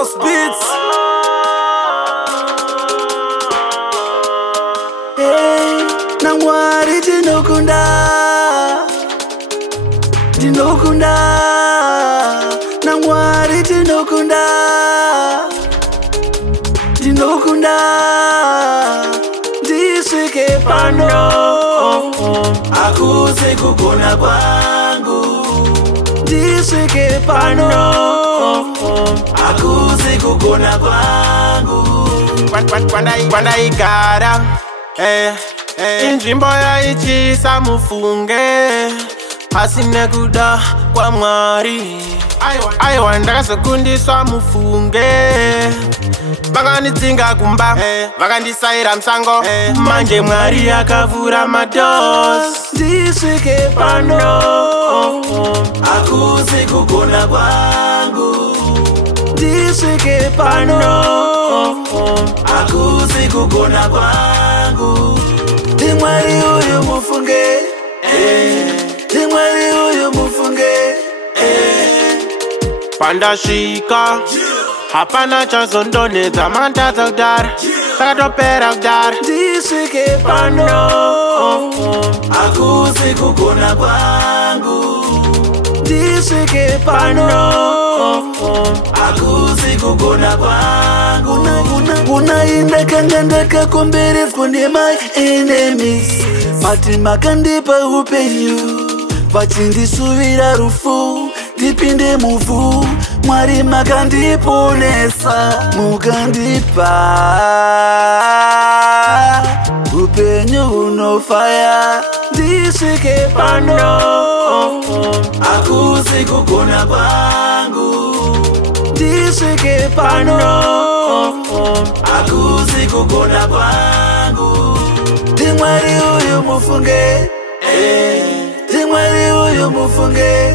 House Beats. Hey, Namwari tinokunda Namwari tinokunda Ndiswike pano akuze kugona kwangu. Ndiswike pano akuze kugona kwangu. Kwandaigara inzvimbo yaichisa mufunge asine kuda kwa Mwari. Aiwa ndakazokundiswa mufunge, vakandidzinga kumba, vakandisaira musango, manje Mwari akavhura madoors. Ndiswike pano akuze kugona kwangu. Ndiswike pano akuze kugona kwangu. Mwari uyu mufunge, Mwari uyu mufunge. Pandasvika hapana chazondonedza mandaza kudara, takatopera kudara. Ndiswike pano akuze kugona kwangu. Ndiswike pano akuze kugona kwangu. Unainda kanga ndakakomberedzwa my enemies, mati makandipa upenyu vachindisuvira rufu ndipinde muvhu. Mwari makandiponesa mukandipa upenyu unofaya. Ndiswike pano akuze kugona kwangu. Ndiswike pano akuze kugona kwangu. Mwari uyu mufunge, Mwari uyu mufunge.